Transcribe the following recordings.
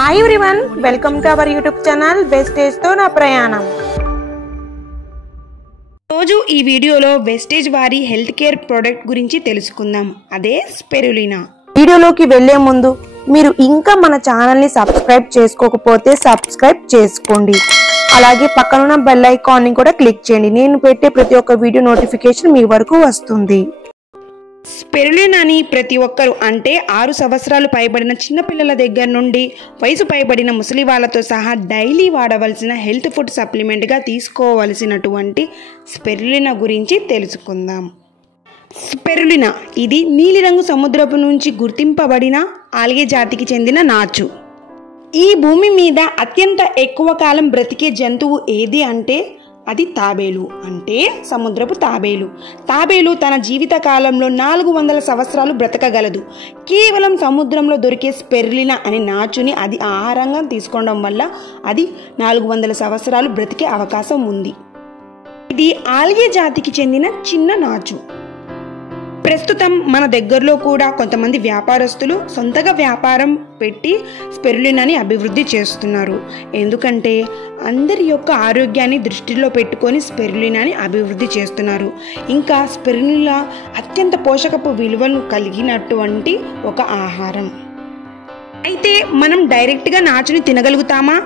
Hi everyone, welcome to our YouTube channel wastage తో నా ప్రయాణం. రోజు ఈ వీడియోలో వెస్టేజ్ వారి హెల్త్ కేర్ ప్రోడక్ట్ గురించి తెలుసుకుందాం. అదే స్పిరులినా. వీడియోలోకి వెళ్లే ముందు మీరు ఇంకా మన ఛానల్ ని సబ్స్క్రైబ్ చేసుకోకపోతే సబ్స్క్రైబ్ చేసుకోండి. అలాగే పక్కనున్న బెల్ ఐకాన్ ని కూడా క్లిక్ చేయండి. నేను పెట్టే ప్రతి ఒక్క వీడియో నోటిఫికేషన్ మీ వరకు వస్తుంది. స్పిరులినాని ప్రతి ఒక్కరు అంటే 6 సంవత్సరాలు పైబడిన చిన్నపిల్లల దగ్గర నుండి వయసు పైబడిన ముసలి వాళ్ళతో సహా డైలీ వాడవలసిన హెల్త్ ఫుడ్ సప్లిమెంట్గా తీసుకోవలసినటువంటి స్పిరులినా గురించి తెలుసుకుందాం. స్పిరులినా ఇది నీలిరంగు సముద్రపు నుంచి గుర్తింపబడిన ఆల్గే జాతికి చెందిన నాచు. ఈ భూమి మీద అత్యంత ఎక్కువ కాలం బ్రతికే జంతువు ఏది అంటే అది తాబేలు, అంటే సముద్రపు తాబేలు. తాబేలు తన జీవిత కాలంలో 400 సంవత్సరాలు బ్రతకగలదు. కేవలం సముద్రంలో దొరికే స్పిరులినా అనే నాచుని అది ఆహారంగా తీసుకోవడం వల్ల అది 400 సంవత్సరాలు బ్రతికే అవకాశం ఉంది. ఇది ఆల్గే జాతికి చెందిన చిన్న నాచు. ప్రస్తుతం మన దగ్గరలో కూడా కొంతమంది వ్యాపారస్తులు సొంతగా వ్యాపారం పెట్టి స్పిరులినాని అభివృద్ధి చేస్తున్నారు. ఎందుకంటే అందరి యొక్క ఆరోగ్యాన్ని దృష్టిలో పెట్టుకొని స్పిరులినాని అభివృద్ధి చేస్తున్నారు. ఇంకా స్పిరులినా అత్యంత పోషకపు విలువను కలిగినటువంటి ఒక ఆహారం. అయితే మనం డైరెక్ట్గా నాచుని తినగలుగుతామా?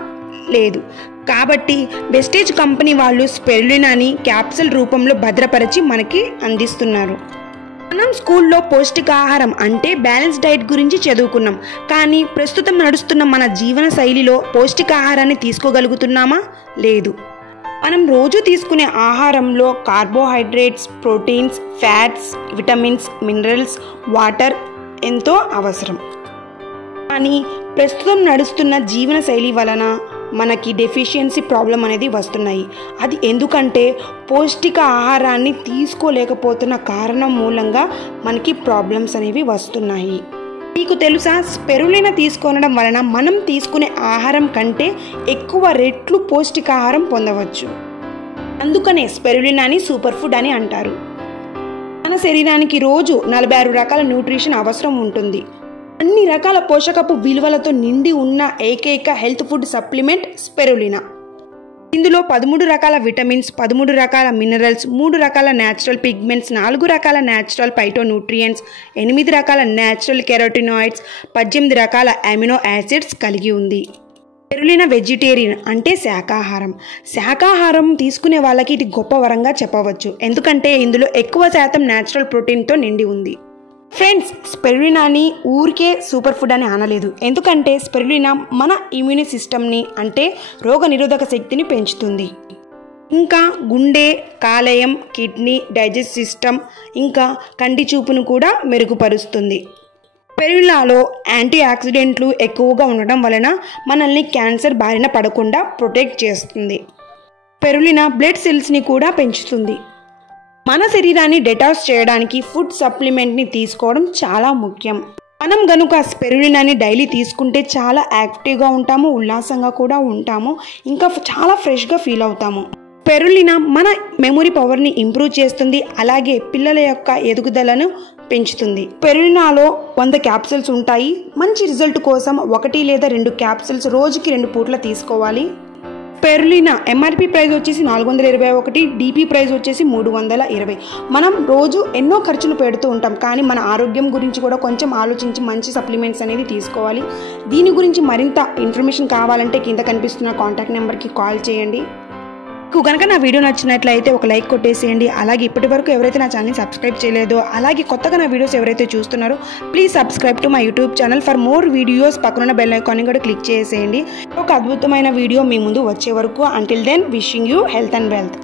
లేదు. కాబట్టి వెస్టేజ్ కంపెనీ వాళ్ళు స్పిరులినాని క్యాప్సూల్ రూపంలో భద్రపరిచి మనకి అందిస్తున్నారు. మనం స్కూల్లో పౌష్టికాహారం అంటే బ్యాలెన్స్ డైట్ గురించి చదువుకున్నాం. కానీ ప్రస్తుతం నడుస్తున్న మన జీవన శైలిలో పౌష్టికాహారాన్ని తీసుకోగలుగుతున్నామా? లేదు. మనం రోజు తీసుకునే ఆహారంలో carbohydrates, proteins, fats, vitamins, minerals, water ఎంతో అవసరం. కానీ ప్రస్తుతం నడుస్తున్న జీవన శైలి వలన మనకి డెఫిషియన్సీ ప్రాబ్లం అనేది వస్తున్నాయి. అది ఎందుకంటే పౌష్టిక ఆహారాన్ని తీసుకోలేకపోతున్న కారణం మూలంగా మనకి ప్రాబ్లమ్స్ అనేవి వస్తున్నాయి. మీకు తెలుసా, స్పిరులినా తీసుకోవడం వలన మనం తీసుకునే ఆహారం కంటే ఎక్కువ రెట్లు పౌష్టికాహారం పొందవచ్చు. అందుకనే స్పిరులినాని సూపర్ ఫుడ్ అని అంటారు. మన శరీరానికి రోజు 46 రకాల న్యూట్రిషన్ అవసరం ఉంటుంది. అన్ని రకాల పోషకపు విలువలతో నిండి ఉన్న ఏకైక హెల్త్ ఫుడ్ సప్లిమెంట్ స్పిరులినా. ఇందులో 13 రకాల విటమిన్స్, 13 రకాల మినరల్స్, 3 రకాల న్యాచురల్ పిగ్మెంట్స్, 4 రకాల న్యాచురల్ ఫైటోన్యూట్రియంట్స్, 8 రకాల న్యాచురల్ కెరోటినాయిడ్స్, 18 రకాల అమినో యాసిడ్స్ కలిగి ఉంది. స్పిరులినా వెజిటేరియన్ అంటే శాకాహారం. శాకాహారం తీసుకునే వాళ్ళకి ఇది గొప్ప వరంగా చెప్పవచ్చు. ఎందుకంటే ఇందులో ఎక్కువ శాతం న్యాచురల్ ప్రోటీన్తో నిండి ఉంది. ఫ్రెండ్స్, స్పిరులినాని ఊరికే సూపర్ ఫుడ్ అని అనలేదు. ఎందుకంటే స్పిరులినా మన ఇమ్యూని సిస్టమ్ని అంటే రోగ నిరోధక శక్తిని పెంచుతుంది. ఇంకా గుండె, కాలేయం, కిడ్నీ, డైజెస్ట్ సిస్టమ్, ఇంకా కంటి చూపును కూడా మెరుగుపరుస్తుంది. స్పిరులినాలో యాంటీ ఆక్సిడెంట్లు ఎక్కువగా ఉండడం వలన మనల్ని క్యాన్సర్ బారిన పడకుండా ప్రొటెక్ట్ చేస్తుంది. స్పిరులినా బ్లడ్ సెల్స్ని కూడా పెంచుతుంది. మన శరీరాన్ని డెటాక్స్ చేయడానికి ఫుడ్ సప్లిమెంట్ని తీసుకోవడం చాలా ముఖ్యం. మనం గనుక స్పిరులినాని డైలీ తీసుకుంటే చాలా యాక్టివ్గా ఉంటాము, ఉల్లాసంగా కూడా ఉంటాము, ఇంకా చాలా ఫ్రెష్గా ఫీల్ అవుతాము. స్పిరులినా మన మెమొరీ పవర్ని ఇంప్రూవ్ చేస్తుంది. అలాగే పిల్లల యొక్క ఎదుగుదలను పెంచుతుంది. స్పిరులినాలో 100 క్యాప్సూల్స్ ఉంటాయి. మంచి రిజల్ట్ కోసం 1 లేదా 2 క్యాప్సూల్స్ రోజుకి 2 పూట్ల తీసుకోవాలి. స్పిరులినా ఎంఆర్పి ప్రైస్ వచ్చేసి 421, డిపి ప్రైస్ వచ్చేసి 320. మనం రోజు ఎన్నో ఖర్చులు పెడుతూ ఉంటాం, కానీ మన ఆరోగ్యం గురించి కూడా కొంచెం ఆలోచించి మంచి సప్లిమెంట్స్ అనేది తీసుకోవాలి. దీని గురించి మరింత ఇన్ఫర్మేషన్ కావాలంటే కింద కనిపిస్తున్న కాంటాక్ట్ నెంబర్కి కాల్ చేయండి. మీకు కనుక నా వీడియో నచ్చినట్లయితే ఒక లైక్ కొట్టేసేయండి. అలాగే ఇప్పటి వరకు ఎవరైతే నా ఛానల్ని సబ్స్క్రైబ్ చేయలేదో, అలాగే కొత్తగా నా వీడియోస్ ఎవరైతే చూస్తున్నారో please subscribe to my YouTube channel for more videos. పక్కన బెల్ ఐకాన్ కూడా క్లిక్ చేసేయండి. ఒక అద్భుతమైన వీడియో మీ ముందు వచ్చే వరకు. Until then wishing you health and wealth.